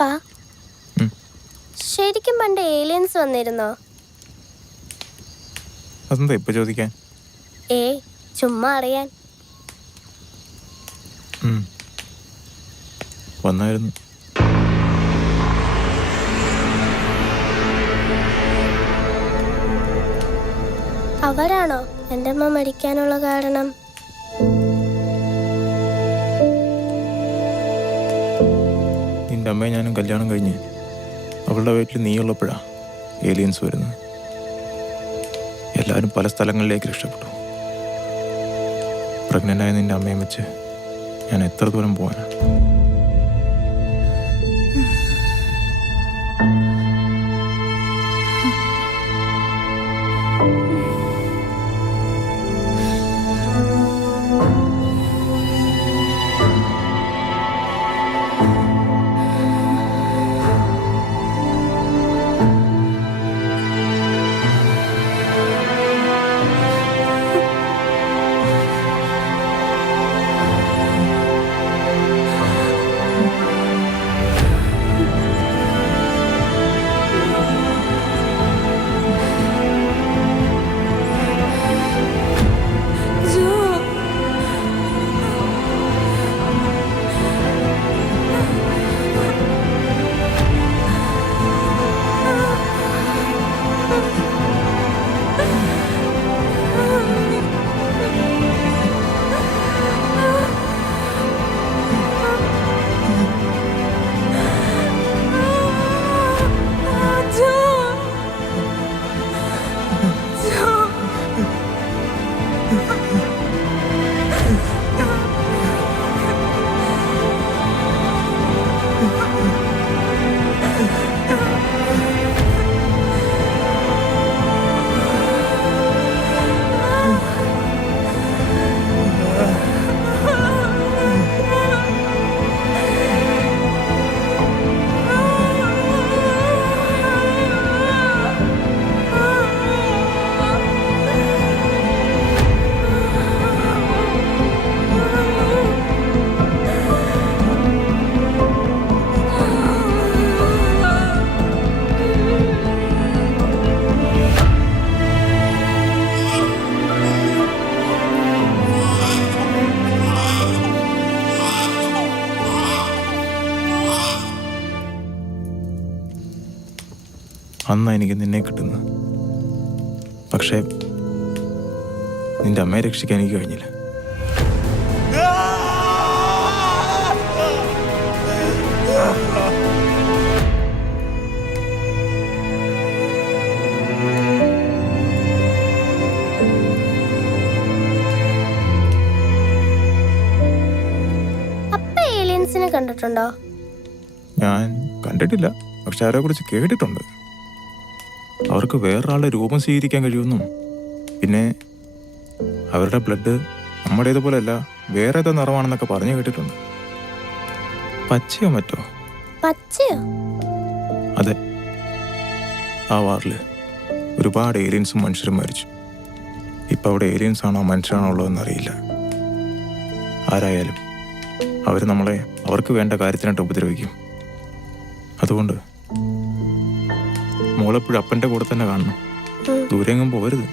അപ്പാ ശരിക്കും പണ്ട് ഏലിയൻസ് വന്നിരുന്നോ? അതെന്താ ഇപ്പൊ ചോദിക്കാൻ? ചുമ്മാ അറിയാൻ. വന്നായിരുന്നു. അവരാണോ എൻ്റെ അമ്മ മരിക്കാനുള്ള കാരണം? നിന്റെ അമ്മയെ ഞാനും കല്യാണം കഴിഞ്ഞ് അവളുടെ വീട്ടിൽ നീയുള്ളപ്പോഴാ ഏലിയൻസ് വരുന്നത്. എല്ലാവരും പല സ്ഥലങ്ങളിലേക്ക് രക്ഷപ്പെട്ടു. പ്രഗ്നൻ്റായ നിന്റെ അമ്മയും വെച്ച് ഞാൻ എത്ര ദൂരം പോകാനാ? അന്നാ എനിക്ക് നിന്നെ കിട്ടുന്നത്. പക്ഷേ നിന്റെ അമ്മയെ രക്ഷിക്കാൻ എനിക്ക് കഴിഞ്ഞില്ല. അപ്പ ഏലിയൻസിനെ കണ്ടിട്ടുണ്ടോ? ഞാൻ കണ്ടിട്ടില്ല, പക്ഷെ അവരെ കുറിച്ച് കേട്ടിട്ടുണ്ട്. അവർക്ക് വേറൊരാളുടെ രൂപം സ്വീകരിക്കാൻ കഴിയുമെന്നും പിന്നെ അവരുടെ ബ്ലഡ് നമ്മുടേതുപോലെയല്ല വേറെ ഏതോ നിറമാണെന്നൊക്കെ പറഞ്ഞു കേട്ടിട്ടുണ്ട്. പച്ചയോ മറ്റോ? പച്ചയോ? അതെ, ആ വാറില് ഒരുപാട് ഏലിയൻസും മനുഷ്യരും മരിച്ചു. ഇപ്പം അവിടെ ഏലിയൻസ് ആണോ മനുഷ്യരാണോ ഉള്ളതെന്ന് അറിയില്ല. ആരായാലും അവർ നമ്മളെ അവർക്ക് വേണ്ട കാര്യത്തിനായിട്ട് ഉപദ്രവിക്കും. അതുകൊണ്ട് മോളെപ്പോഴും അപ്പൻ്റെ കൂടെ തന്നെ കാണണം, ദൂരെങ്ങും പോകരുത്.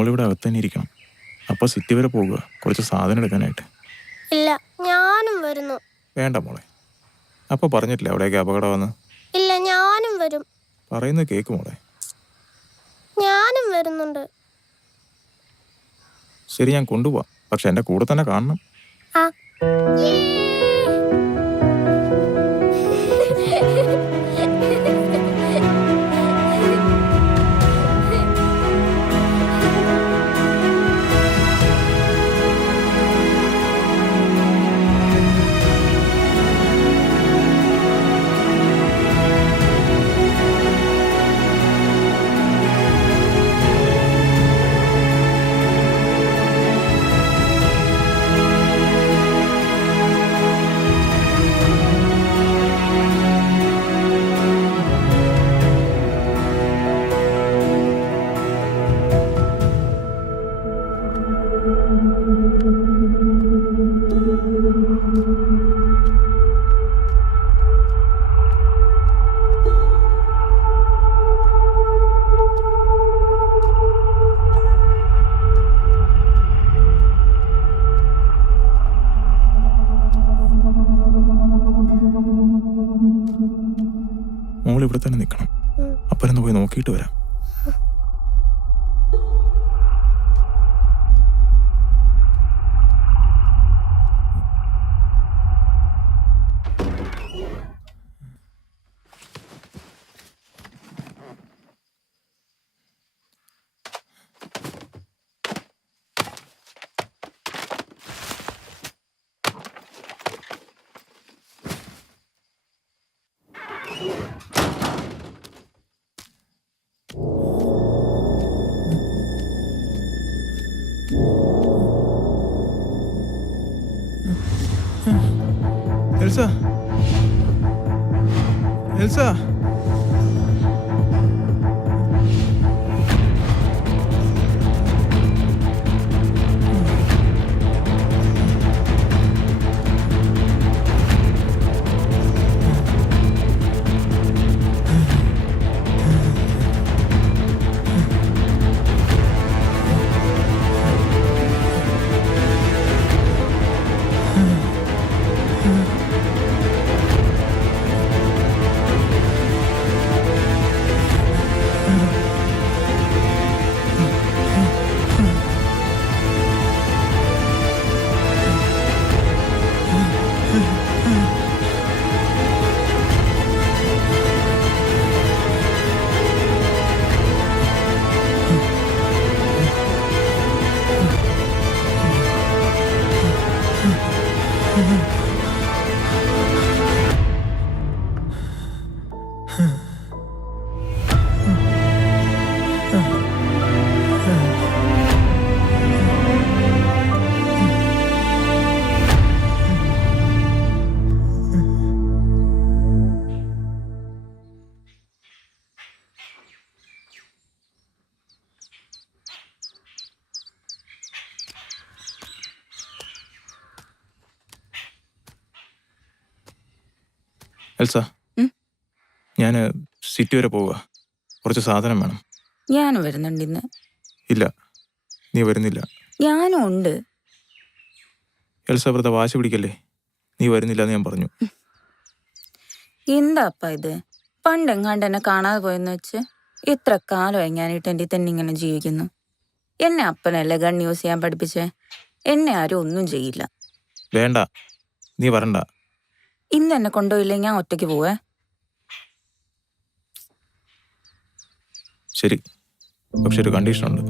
മോളിവിടെ അകത്ത് തന്നെ ഇരിക്കണം. അപ്പോൾ സിറ്റി വരെ പോകുക, കുറച്ച് സാധനം എടുക്കാനായിട്ട്. ഇല്ല, ഞാനും വരുന്നു. വേണ്ട മോളെ, അപ്പോൾ പറഞ്ഞിട്ടില്ല അവിടേക്ക് അപകടമെന്ന്. ഇല്ല, ഞാനും വരും. പറയുന്നത് കേക്ക് മോളെ. ഞാനും വരുന്നുണ്ട്. ശരി, ഞാൻ കൊണ്ടുപോവാം, പക്ഷെ എൻ്റെ കൂടെ തന്നെ കാണണം. ആ. മോൾ ഇവിടെ തന്നെ നിൽക്കണം. അപ്പരന്ന് പോയി നോക്കിയിട്ട് വരാം. എൽസ, എൽസ, എൽസ, ഞാൻ സിറ്റി വരെ പോവുക, കുറച്ച് സാധനം വേണം. ഞാനും വരുന്നുണ്ട് ഇന്ന്. ഇല്ല, നീ വരുന്നില്ല. ഞാനും ഉണ്ട്. എൽസ, വെറുതെ വാശി പിടിക്കല്ലേ. നീ വരുന്നില്ല എന്ന് ഞാൻ പറഞ്ഞു. എന്താ അപ്പ ഇത്? പണ്ടെങ്ങാണ്ട് എന്നെ കാണാതെ പോയെന്ന് വെച്ച് ഇത്ര കാലമായി ഞാനിട്ട് എൻ്റെ തന്നെ ഇങ്ങനെ ജീവിക്കുന്നു. എന്നെ അപ്പനല്ലേ ഗൺ യൂസ് ചെയ്യാൻ പഠിപ്പിച്ചേ. എന്നെ ആരും ഒന്നും ചെയ്യില്ല. വേണ്ട, നീ വരണ്ട. ഇന്ന് എന്നെ കൊണ്ടുപോയില്ലേ ഞാൻ ഒറ്റയ്ക്ക് പോവേ. ശരി, പക്ഷെ ഒരു കണ്ടീഷനുണ്ട്.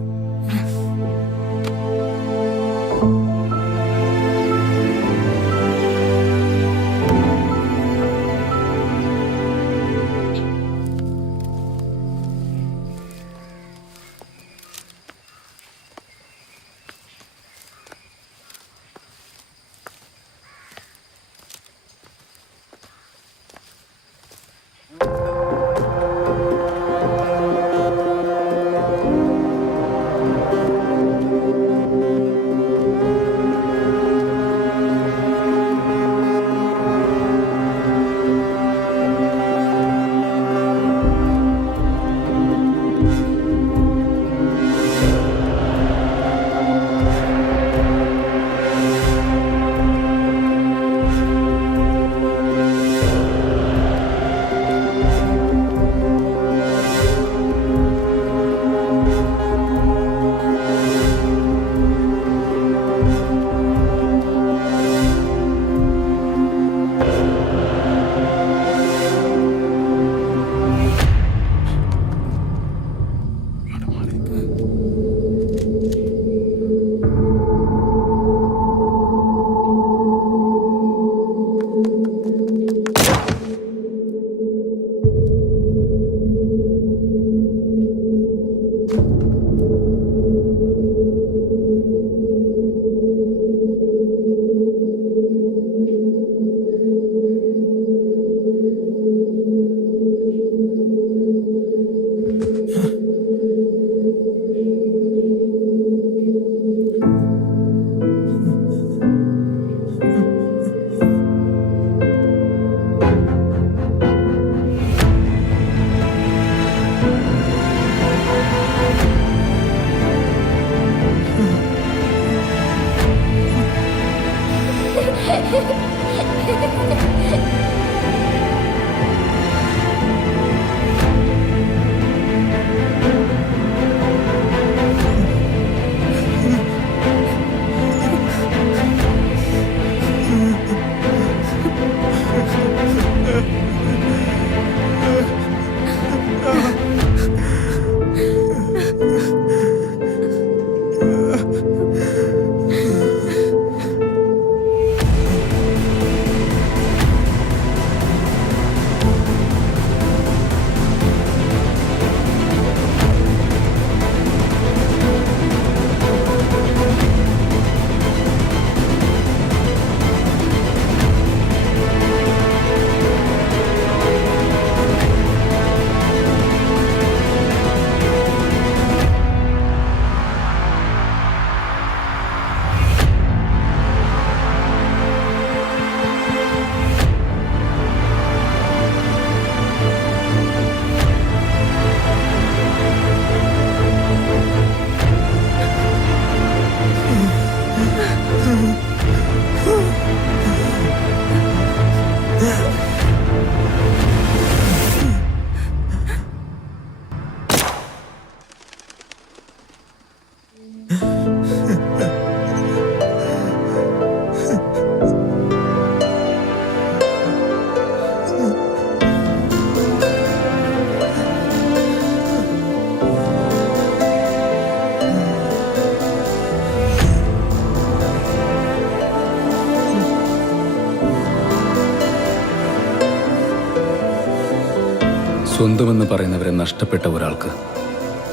സ്വന്തമെന്ന് പറയുന്നവരെ നഷ്ടപ്പെട്ട ഒരാൾക്ക്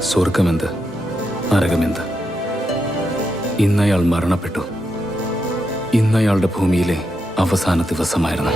സ്വർഗമെന്ത് നരകമെന്ത്? ഇന്നയാൾ മരണപ്പെട്ടു. ഇന്നയാളുടെ ഭൂമിയിലെ അവസാന ദിവസമായിരുന്നു.